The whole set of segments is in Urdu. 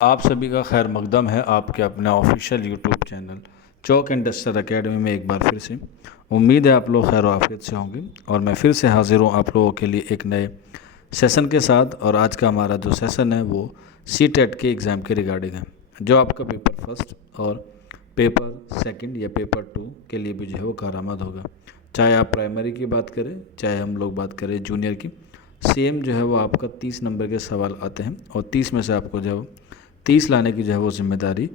آپ سبھی کا خیر مقدم ہے آپ کے اپنا official YouTube channel Chowk and duster academy میں ایک بار پھر سے امید ہے آپ لوگ خیر و عافیت سے ہوں گے اور میں پھر سے حاضر ہوں آپ لوگوں کے لیے ایک نئے سیشن کے ساتھ۔ اور آج کا ہمارا جو سیشن ہے وہ سی ٹیٹ کے ایگزام کے ریگارڈنگ ہے، جو آپ کا پیپر فرسٹ اور پیپر سیکنڈ یا پیپر 2 کے لیے بھی جو ہے وہ کارآمد ہوگا۔ چاہے آپ پرائمری کی بات کریں، چاہے ہم لوگ بات کریں جونیئر کی، سیم جو ہے وہ آپ کا 30 نمبر کے سوال آتے ہیں اور 30 میں سے آپ کو جو ہے وہ 30 لانے کی جو ہے وہ ذمہ داری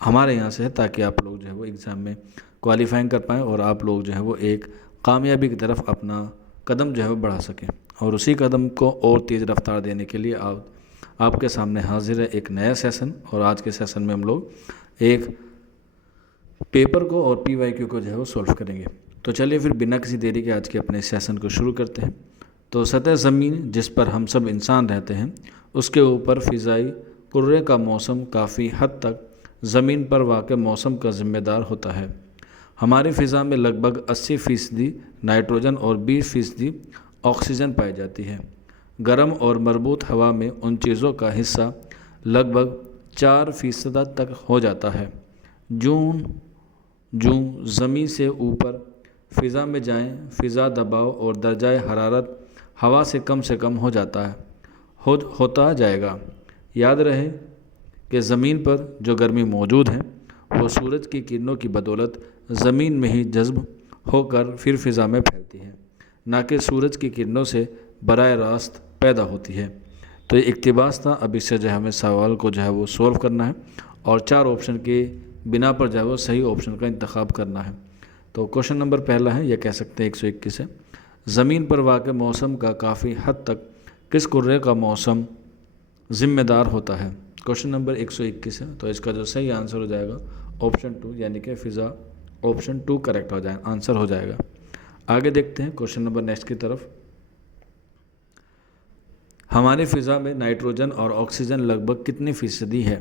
ہمارے یہاں سے ہے، تاکہ آپ لوگ جو ہے وہ ایگزام میں کوالیفائنگ کر پائیں اور آپ لوگ جو ہے وہ ایک کامیابی کی طرف اپنا قدم جو ہے وہ بڑھا سکیں۔ اور اسی قدم کو اور تیز رفتار دینے کے لیے آپ کے سامنے حاضر ہے ایک نیا سیشن۔ اور آج کے سیشن میں ہم لوگ ایک پیپر کو اور پی وائی کیو کو جو ہے وہ سولو کریں گے۔ تو چلیے پھر بنا کسی دیری کے آج کے اپنے سیشن کو شروع کرتے ہیں۔ تو سطح زمین جس پر ہم سب انسان رہتے ہیں، اس کے اوپر فضائی کرے کا موسم کافی حد تک زمین پر واقع موسم کا ذمہ دار ہوتا ہے۔ ہماری فضا میں لگ بھگ 80% نائٹروجن اور 20% آکسیجن پائی جاتی ہے۔ گرم اور مربوط ہوا میں ان چیزوں کا حصہ لگ بھگ 4% تک ہو جاتا ہے جو زمین سے اوپر فضا میں جائیں۔ فضا دباؤ اور درجہ حرارت ہوا سے کم ہو جاتا ہے ہوتا جائے گا۔ یاد رہے کہ زمین پر جو گرمی موجود ہے وہ سورج کی کرنوں کی بدولت زمین میں ہی جذب ہو کر پھر فضا میں پھیلتی ہے، نہ کہ سورج کی کرنوں سے براہ راست پیدا ہوتی ہے۔ تو یہ اقتباس تھا، اب اس سے جو ہے ہمیں سوال کو جو ہے وہ سولو کرنا ہے اور 4 آپشن کے بنا پر جو ہے وہ صحیح آپشن کا انتخاب کرنا ہے۔ تو کوشچن نمبر پہلا ہے، یہ کہہ سکتے ہیں 121 ہے، زمین پر واقع موسم کا کافی حد تک کس کرے کا موسم ذمہ دار ہوتا ہے؟ کوشچن نمبر 121 ہے، تو اس کا جو صحیح آنسر ہو جائے گا آپشن 2، یعنی کہ فضا آپشن 2 کریکٹ ہو جائے آنسر ہو جائے گا۔ آگے دیکھتے ہیں کوشچن نمبر نیکسٹ کی طرف۔ ہماری فضا میں نائٹروجن اور آکسیجن لگ بھگ کتنی فیصدی ہے؟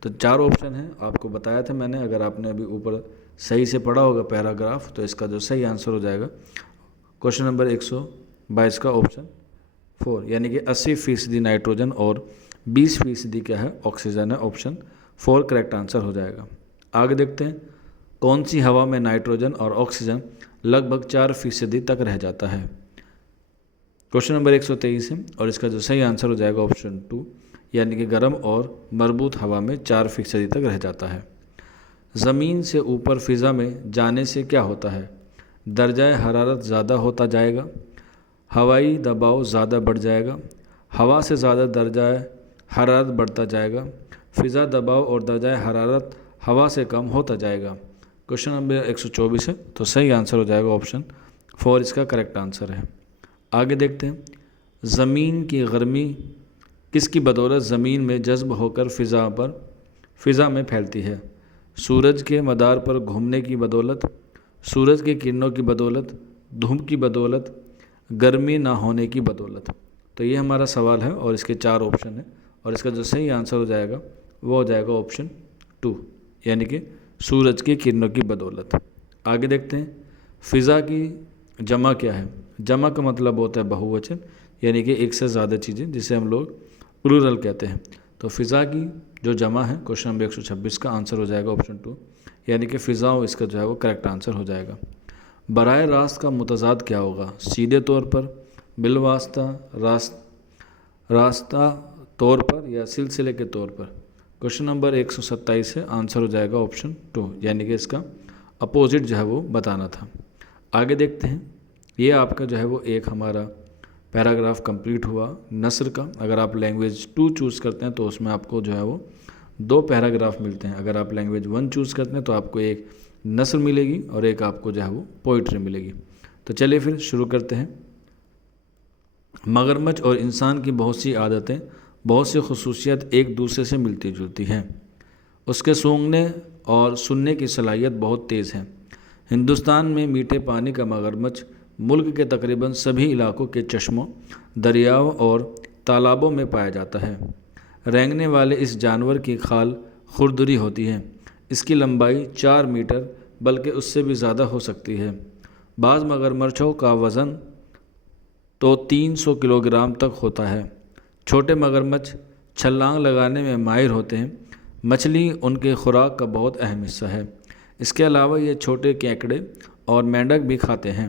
تو 4 آپشن ہیں، آپ کو بتایا تھا میں نے، اگر آپ نے ابھی اوپر صحیح سے پڑھا ہوگا پیراگراف، تو اس کا جو صحیح آنسر ہو جائے گا کوشچن نمبر 122 کا آپشن 4، یعنی کہ 80% نائٹروجن اور 20% کیا ہے آکسیجن ہے، آپشن 4 کریکٹ آنسر ہو جائے گا۔ آگے دیکھتے ہیں کون سی ہوا میں نائٹروجن اور آکسیجن لگ بھگ 4% تک رہ جاتا ہے؟ کوشچن نمبر 123 ہے اور اس کا جو صحیح آنسر ہو جائے گا آپشن 2، یعنی کہ گرم اور مربوط ہوا میں 4% تک رہ جاتا ہے۔ زمین سے اوپر فضا میں جانے سے کیا ہوتا ہے؟ درجہ حرارت زیادہ ہوتا جائے گا، ہوائی دباؤ زیادہ بڑھ جائے گا، ہوا سے زیادہ درجہ حرارت بڑھتا جائے گا، فضا دباؤ اور درجہ حرارت ہوا سے کم ہوتا جائے گا۔ کوشچن نمبر 124 ہے، تو صحیح آنسر ہو جائے گا آپشن 4 اس کا کریکٹ آنسر ہے۔ آگے دیکھتے ہیں زمین کی گرمی کس کی بدولت زمین میں جذب ہو کر فضا میں پھیلتی ہے؟ سورج کے مدار پر گھومنے کی بدولت، سورج کی کرنوں کی بدولت، دھوپ کی بدولت، گرمی نہ ہونے کی بدولت۔ تو یہ ہمارا سوال ہے اور اس کے 4 آپشن ہیں، اور اس کا جو صحیح آنسر ہو جائے گا وہ ہو جائے گا آپشن 2، یعنی کہ سورج کی کرنوں کی بدولت۔ آگے دیکھتے ہیں فضا کی جمع کیا ہے؟ جمع کا مطلب ہوتا ہے بہووچن، یعنی کہ ایک سے زیادہ چیزیں، جسے ہم لوگ پلورل کہتے ہیں۔ تو فضا کی جو جمع ہے کوشچن نمبر 126 کا آنسر ہو جائے گا آپشن 2، یعنی کہ فضاؤں، اس کا جو ہے وہ کریکٹ آنسر ہو جائے گا۔ براہ راست کا متضاد کیا ہوگا؟ سیدھے طور پر، بالواسطہ، راستہ طور پر، یا سلسلے کے طور پر؟ کوشچن نمبر 127 ہے، آنسر ہو جائے گا آپشن 2، یعنی کہ اس کا اپوزٹ جو ہے وہ بتانا تھا۔ آگے دیکھتے ہیں یہ آپ کا جو ہے وہ ایک ہمارا پیراگراف کمپلیٹ ہوا نثر کا۔ اگر آپ لینگویج 2 چوز کرتے ہیں تو اس میں آپ کو جو ہے وہ 2 پیراگراف ملتے ہیں، اگر آپ لینگویج 1 چوز کرتے ہیں تو آپ کو ایک نثر ملے گی اور ایک آپ کو جو ہے وہ پوئٹری ملے گی۔ تو چلیے پھر شروع کرتے ہیں۔ مگرمچھ اور انسان کی بہت سی عادتیں، بہت سی خصوصیت ایک دوسرے سے ملتی جلتی ہیں۔ اس کے سونگھنے اور سننے کی صلاحیت بہت تیز ہے۔ ہندوستان میں میٹھے پانی کا مگرمچھ ملک کے تقریباً سبھی علاقوں کے چشموں، دریاؤں اور تالابوں میں پایا جاتا ہے۔ رینگنے والے اس جانور کی کھال کھردری ہوتی ہے، اس کی لمبائی 4 میٹر بلکہ اس سے بھی زیادہ ہو سکتی ہے۔ بعض مگرمچھوں کا وزن تو 300 کلو گرام تک ہوتا ہے۔ چھوٹے مگرمچھ چھلانگ لگانے میں ماہر ہوتے ہیں۔ مچھلی ان کے خوراک کا بہت اہم حصہ ہے۔ اس کے علاوہ یہ چھوٹے کینکڑے اور مینڈک بھی کھاتے ہیں۔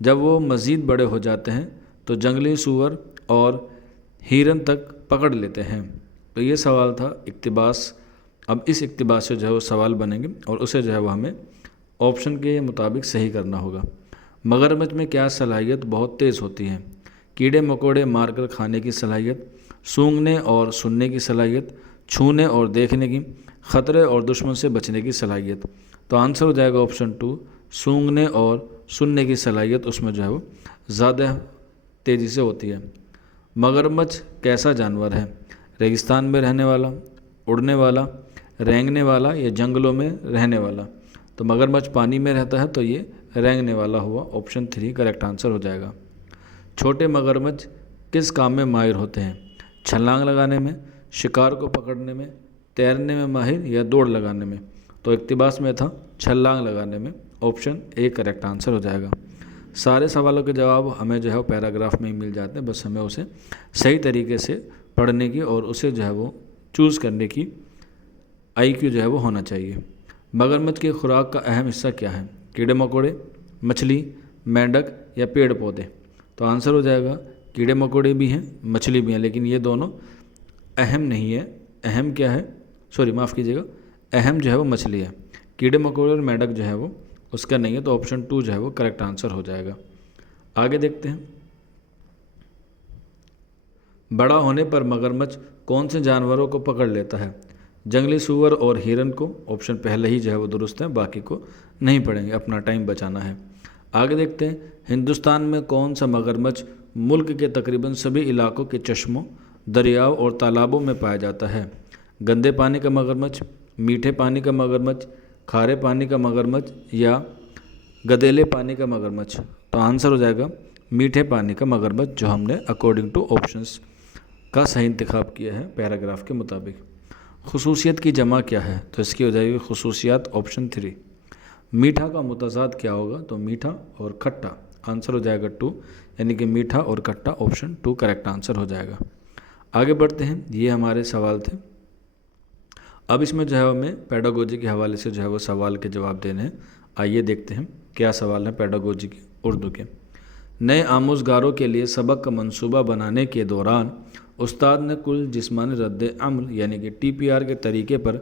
جب وہ مزید بڑے ہو جاتے ہیں تو جنگلی سور اور ہرن تک پکڑ لیتے ہیں۔ تو یہ سوال تھا اقتباس۔ اب اس اقتباس سے جو ہے وہ سوال بنیں گے اور اسے جو ہے وہ ہمیں آپشن کے مطابق صحیح کرنا ہوگا۔ مگرمچھ میں کیا صلاحیت بہت تیز ہوتی ہے؟ کیڑے مکوڑے مار کر کھانے کی صلاحیت، سونگھنے اور سننے کی صلاحیت، چھونے اور دیکھنے کی، خطرے اور دشمن سے بچنے کی صلاحیت۔ تو آنسر ہو جائے گا آپشن 2، سونگھنے اور سننے کی صلاحیت اس میں جو ہے وہ زیادہ تیزی سے ہوتی ہے۔ مگرمچھ کیسا جانور ہے؟ ریگستان میں رہنے والا، اڑنے والا، رینگنے والا یا جنگلوں میں رہنے والا؟ تو مگرمچھ پانی میں رہتا ہے تو یہ رینگنے والا ہوا، آپشن 3 کریکٹ آنسر ہو جائے گا۔ چھوٹے مگرمچھ کس کام میں ماہر ہوتے ہیں؟ چھلانگ لگانے میں، شکار کو پکڑنے میں، تیرنے میں ماہر یا دوڑ لگانے میں؟ تو اقتباس میں تھا چھلانگ لگانے میں، آپشن 1 کریکٹ آنسر ہو جائے گا۔ سارے سوالوں کے جواب ہمیں جو ہے وہ پیراگراف میں ہی مل جاتے ہیں، بس ہمیں اسے صحیح طریقے سے پڑھنے کی اور اسے جو ہے وہ چوز کرنے کی IQ جو ہے وہ ہونا چاہیے۔ مگرمچھ کی خوراک کا اہم حصہ کیا ہے؟ کیڑے مکوڑے، مچھلی، مینڈک یا پیڑ پودے؟ تو آنسر ہو جائے گا کیڑے مکوڑے بھی ہیں، مچھلی بھی ہیں، لیکن یہ دونوں اہم نہیں ہے۔ اہم کیا ہے؟ معاف کیجیے گا، اہم جو ہے وہ مچھلی ہے، کیڑے مکوڑے اور مینڈک جو ہے وہ اس کا نہیں ہے، تو آپشن 2 جو ہے وہ کریکٹ آنسر ہو جائے گا۔ آگے دیکھتے ہیں، بڑا ہونے پر مگرمچھ کون سے جانوروں کو پکڑ لیتا ہے؟ جنگلی سور اور ہرن کو؟ آپشن پہلے ہی جو ہے وہ درست ہے، باقی کو نہیں پڑھیں گے، اپنا ٹائم بچانا ہے۔ آگے دیکھتے ہیں، ہندوستان میں کون سا مگرمچھ ملک کے تقریباً سبھی علاقوں کے چشموں، دریاؤں اور تالابوں میں پایا جاتا ہے؟ گندے پانی کا مگرمچھ، میٹھے پانی کا مگرمچھ، کھارے پانی کا مگرمچھ یا گدیلے پانی کا مگرمچھ؟ تو آنسر ہو جائے گا میٹھے پانی کا مگرمچھ، جو ہم نے اکارڈنگ ٹو آپشنس کا صحیح انتخاب کیا ہے پیراگراف کے مطابق۔ خصوصیت کی جمع کیا ہے؟ تو اس کی ہو جائے گی خصوصیات، آپشن 3۔ میٹھا کا متضاد کیا ہوگا؟ تو میٹھا اور کھٹا، آنسر ہو جائے گا 2، یعنی کہ میٹھا اور کھٹا، آپشن 2 کریکٹ آنسر ہو جائے گا۔ آگے بڑھتے ہیں، یہ ہمارے سوال تھے۔ اب اس میں جو ہے ہمیں پیڈاگوجی کے حوالے سے جو ہے وہ سوال کے جواب دینے ہیں۔ آئیے دیکھتے ہیں کیا سوال ہے پیڈاگوجی کے اردو کے۔ نئے آموزگاروں کے لیے سبق کا منصوبہ بنانے کے دوران استاد نے کل جسمانی رد عمل یعنی کہ TPR کے طریقے پر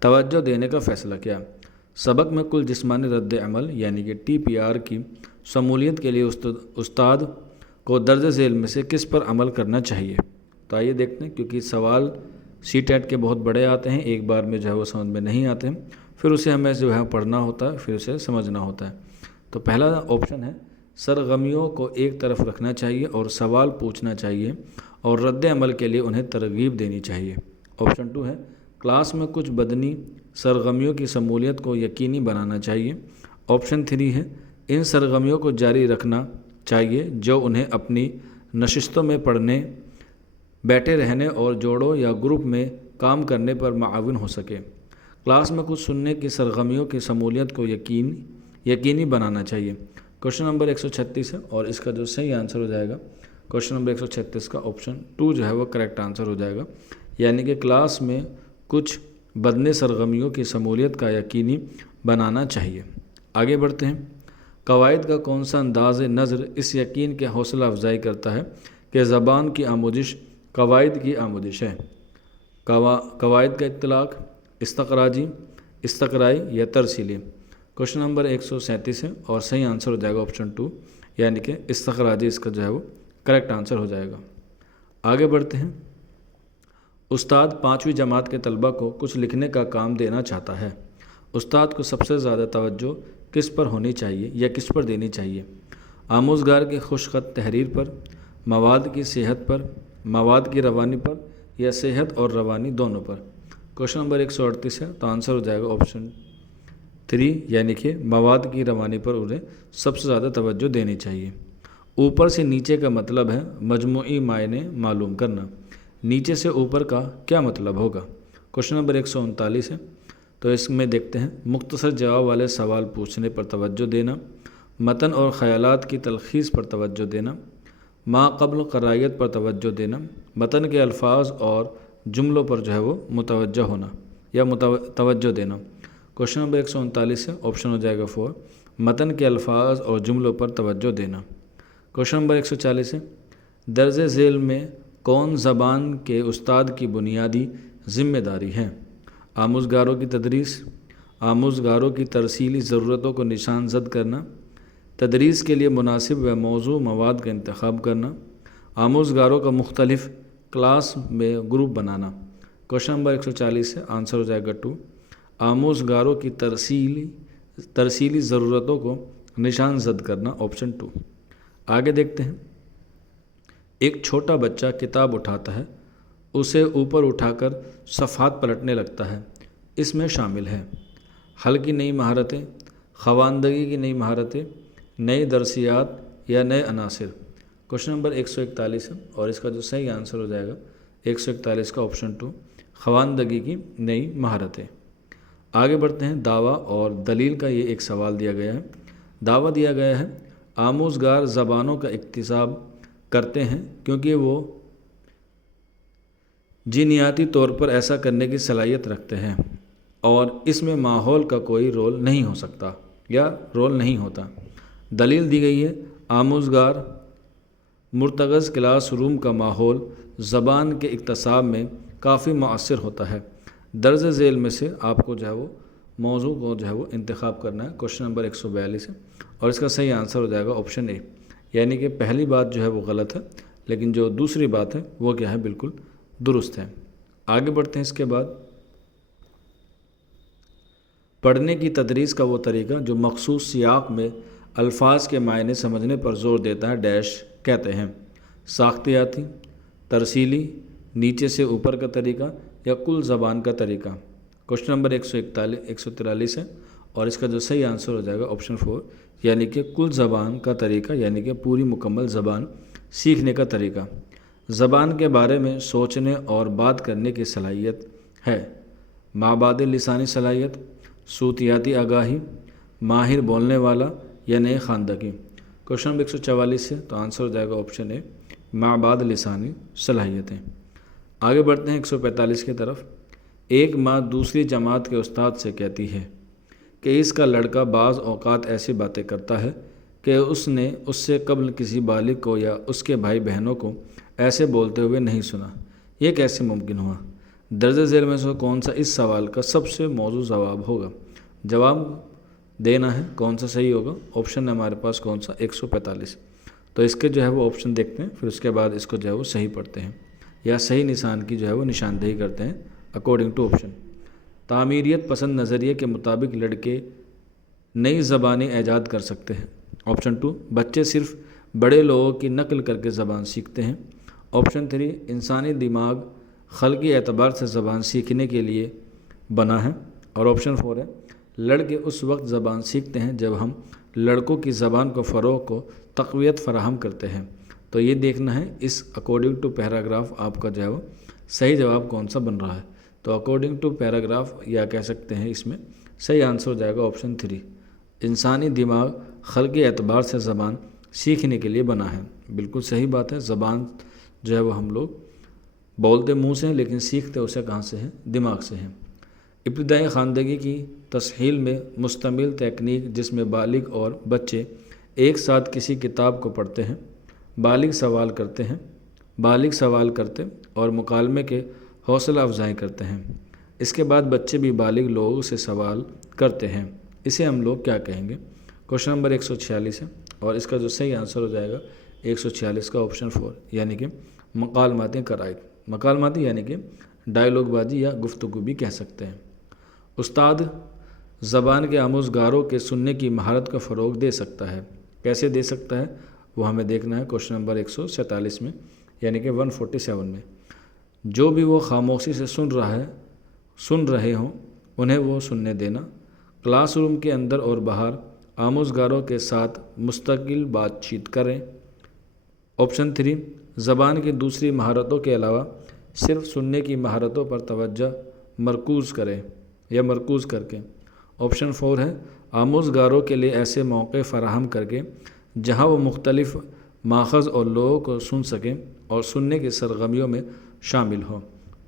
توجہ دینے کا فیصلہ کیا۔ سبق میں کل جسمانی رد عمل یعنی کہ TPR کی شمولیت کے لیے استاد کو درج ذیل میں سے کس پر عمل کرنا چاہیے؟ تو آئیے دیکھتے ہیں، کیونکہ سوال CTET کے بہت بڑے آتے ہیں، ایک بار میں جو ہے وہ سمجھ میں نہیں آتے ہیں، پھر اسے ہمیں جو ہے پڑھنا ہوتا ہے، پھر اسے سمجھنا ہوتا ہے۔ تو پہلا آپشن ہے سرگرمیوں کو ایک طرف رکھنا چاہیے اور سوال پوچھنا چاہیے اور رد عمل کے لیے انہیں ترغیب دینی چاہیے۔ آپشن 2 ہے کلاس میں کچھ بدنی سرگرمیوں کی شمولیت کو یقینی بنانا چاہیے۔ آپشن 3 ہے ان سرگرمیوں کو جاری رکھنا چاہیے جو انہیں اپنی نشستوں میں پڑھنے، بیٹھے رہنے اور جوڑوں یا گروپ میں کام کرنے پر معاون ہو سکے۔ کلاس میں کچھ سننے کی سرگرمیوں کی شمولیت کو یقینی بنانا چاہیے۔ کوشچن نمبر 136 ہے اور اس کا جو صحیح آنسر ہو جائے گا کوشچن نمبر 136 کا آپشن 2 جو ہے وہ کریکٹ آنسر ہو جائے گا، یعنی کہ کلاس میں کچھ بدنی سرگرمیوں کی شمولیت کا یقینی بنانا چاہیے۔ آگے بڑھتے ہیں، قواعد کا کون سا انداز نظر اس یقین کے حوصلہ افزائی کرتا ہے کہ زبان کی آموزش قواعد کی آموزش ہے؟ قواعد کا اطلاق، استقرائی یا ترسیلی؟ کوشچن نمبر 137 ہے اور صحیح آنسر ہو جائے گا آپشن 2، یعنی کہ استقراجی اس کا جو ہے وہ کریکٹ آنسر ہو جائے گا۔ آگے بڑھتے ہیں، استاد 5ویں جماعت کے طلبہ کو کچھ لکھنے کا کام دینا چاہتا ہے۔ استاد کو سب سے زیادہ توجہ کس پر ہونی چاہیے یا کس پر دینی چاہیے؟ آموزگار کی خوش خط تحریر پر، مواد کی صحت پر، مواد کی روانی پر یا صحت اور روانی دونوں پر؟ کوشچن نمبر 138 ہے تو آنسر ہو جائے گا آپشن 3، یعنی کہ مواد کی روانی پر انہیں سب سے زیادہ توجہ دینی چاہیے۔ اوپر سے نیچے کا مطلب ہے مجموعی معنی معلوم کرنا۔ نیچے سے اوپر کا کیا مطلب ہوگا؟ کوشچن نمبر 139 ہے تو اس میں دیکھتے ہیں، مختصر جواب والے سوال پوچھنے پر توجہ دینا، متن اور خیالات کی تلخیص پر توجہ دینا، ما قبل قرائیت پر توجہ دینا، متن کے الفاظ اور جملوں پر جو ہے وہ متوجہ ہونا یا توجہ دینا۔ کوشچن نمبر 139 ہے، آپشن ہو جائے گا 4، متن کے الفاظ اور جملوں پر توجہ دینا۔ کوشچن نمبر 140 ہے، درج ذیل میں کون زبان کے استاد کی بنیادی ذمہ داری ہے؟ آموزگاروں کی تدریس، آموزگاروں کی ترسیلی ضرورتوں کو نشان زد کرنا، تدریس کے لیے مناسب و موضوع مواد کا انتخاب کرنا، آموزگاروں کا مختلف کلاس میں گروپ بنانا۔ کوشچن نمبر 140 ہے، آنسر ہو جائے گا 2، آموزگاروں کی ترسیلی ضرورتوں کو نشان زد کرنا، آپشن 2۔ آگے دیکھتے ہیں، ایک چھوٹا بچہ کتاب اٹھاتا ہے، اسے اوپر اٹھا کر صفحات پلٹنے لگتا ہے، اس میں شامل ہے حل کی نئی مہارتیں، خواندگی کی نئی مہارتیں، نئی درسیات یا نئے عناصر۔ کوشچن نمبر 141 ہے اور اس کا جو صحیح آنسر ہو جائے گا 141 کا آپشن 2، خواندگی کی نئی مہارتیں۔ آگے بڑھتے ہیں، دعویٰ اور دلیل کا یہ ایک سوال دیا گیا ہے۔ دعویٰ دیا گیا ہے، آموزگار زبانوں کا اکتساب کرتے ہیں کیونکہ وہ جینیاتی طور پر ایسا کرنے کی صلاحیت رکھتے ہیں اور اس میں ماحول کا کوئی رول نہیں ہو سکتا یا رول نہیں ہوتا۔ دلیل دی گئی ہے، آموزگار مرتکز کلاس روم کا ماحول زبان کے اکتساب میں کافی مؤثر ہوتا ہے۔ درج ذیل میں سے آپ کو جو ہے وہ موضوع کو جو ہے وہ انتخاب کرنا ہے۔ کوشچن نمبر 142 ہے اور اس کا صحیح آنسر ہو جائے گا آپشن اے، یعنی کہ پہلی بات جو ہے وہ غلط ہے لیکن جو دوسری بات ہے وہ کیا ہے، بالکل درست ہے۔ آگے بڑھتے ہیں، اس کے بعد پڑھنے کی تدریس کا وہ طریقہ جو مخصوص سیاق میں الفاظ کے معنی سمجھنے پر زور دیتا ہے ڈیش کہتے ہیں؟ ساختیاتی، ترسیلی، نیچے سے اوپر کا طریقہ یا کل زبان کا طریقہ۔ کوشچن نمبر 143 ہے اور اس کا جو صحیح آنسر ہو جائے گا آپشن 4، یعنی کہ کل زبان کا طریقہ، یعنی کہ پوری مکمل زبان سیکھنے کا طریقہ۔ زبان کے بارے میں سوچنے اور بات کرنے کی صلاحیت ہے، مابعد لسانی صلاحیت، صوتیاتی آگاہی، ماہر بولنے والا یا نئے خواندگی۔ کوشچن نمبر 144 ہے تو آنسر ہو جائے گا آپشن اے، مابعد لسانی صلاحیتیں۔ آگے بڑھتے ہیں 145 کی طرف، ایک ماں دوسری جماعت کے استاد سے کہتی ہے کہ اس کا لڑکا بعض اوقات ایسی باتیں کرتا ہے کہ اس نے اس سے قبل کسی بالغ کو یا اس کے بھائی بہنوں کو ایسے بولتے ہوئے نہیں سنا، یہ کیسے ممکن ہوا؟ درج ذیل میں سے کون سا اس سوال کا سب سے موزوں جواب ہوگا؟ جواب دینا ہے، کون سا صحیح ہوگا؟ آپشن ہے ہمارے پاس کون سا، 145۔ تو اس کے جو ہے وہ آپشن دیکھتے ہیں، پھر اس کے بعد اس کو جو ہے وہ صحیح پڑھتے ہیں یا صحیح نشان کی جو ہے وہ نشاندہی کرتے ہیں اکارڈنگ ٹو آپشن۔ تعمیریت پسند نظریے کے مطابق لڑکے نئی زبانیں ایجاد کر سکتے ہیں۔ آپشن 2، بچے صرف بڑے لوگوں کی نقل کر کے زبان سیکھتے ہیں۔ آپشن 3، انسانی دماغ خلقی اعتبار سے زبان سیکھنے کے لیے بنا ہے۔ اور آپشن 4 ہے، لڑکے اس وقت زبان سیکھتے ہیں جب ہم لڑکوں کی زبان کو فروغ کو تقویت فراہم کرتے ہیں۔ تو یہ دیکھنا ہے اس اکارڈنگ ٹو پیراگراف آپ کا جو ہے وہ صحیح جواب کون سا بن رہا ہے۔ تو اکارڈنگ ٹو پیراگراف یا کہہ سکتے ہیں اس میں صحیح آنسر ہو جائے گا آپشن 3، انسانی دماغ خلقی اعتبار سے زبان سیکھنے کے لیے بنا ہے۔ بالکل صحیح بات ہے، زبان جو ہے وہ ہم لوگ بولتے منہ سے ہیں لیکن سیکھتے اسے کہاں سے ہیں؟ دماغ سے ہیں۔ ابتدائی خواندگی کی تسہیل میں مشتمل تکنیک جس میں بالغ اور بچے ایک ساتھ کسی کتاب کو پڑھتے ہیں، بالغ سوال کرتے اور مکالمے کے حوصلہ افزائی کرتے ہیں، اس کے بعد بچے بھی بالغ لوگوں سے سوال کرتے ہیں، اسے ہم لوگ کیا کہیں گے؟ کوشچن نمبر 146 ہے اور اس کا جو صحیح آنسر ہو جائے گا 146 کا آپشن 4، یعنی کہ مکالماتی قرائد۔ مکالماتی یعنی کہ ڈائیلاگ بازی یا گفتگو بھی کہہ سکتے ہیں۔ استاد زبان کے آموزگاروں کے سننے کی مہارت کا فروغ دے سکتا ہے، کیسے دے سکتا ہے وہ ہمیں دیکھنا ہے کوشچن نمبر 147 میں، یعنی کہ 147 میں۔ جو بھی وہ خاموشی سے سن رہے ہوں انہیں وہ سننے دینا، کلاس روم کے اندر اور باہر آموزگاروں کے ساتھ مستقل بات چیت کریں۔ آپشن 3، زبان کی دوسری مہارتوں کے علاوہ صرف سننے کی مہارتوں پر توجہ مرکوز کر کے۔ آپشن 4 ہے، آموزگاروں کے لیے ایسے موقع فراہم کر کے جہاں وہ مختلف ماخذ اور لوگوں کو سن سکیں اور سننے کی سرگرمیوں میں شامل ہوں۔